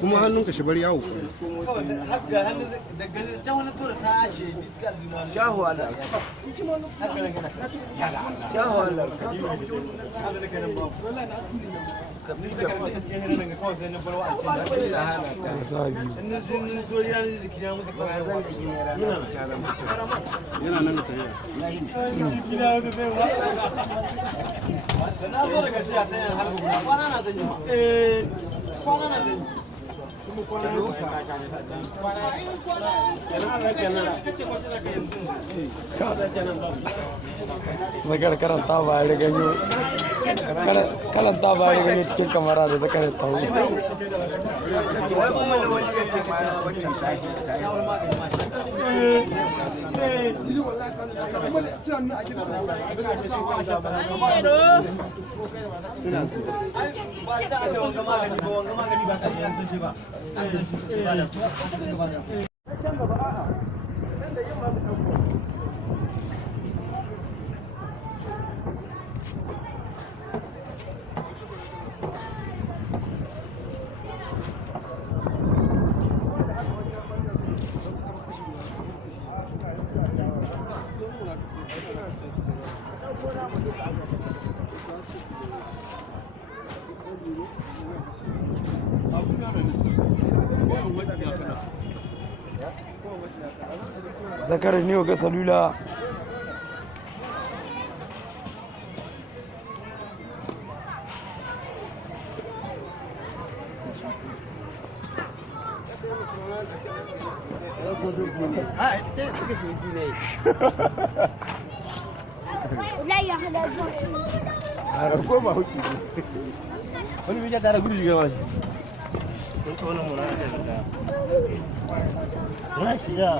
kuma hannunka shi bari yawo yana nan da Zakar karanta ba ya ganyo karanta ba ya ganyo cikin kamara da zakar ta hu zakar ne ga salula wani bija tare gudu shiga wani na shiga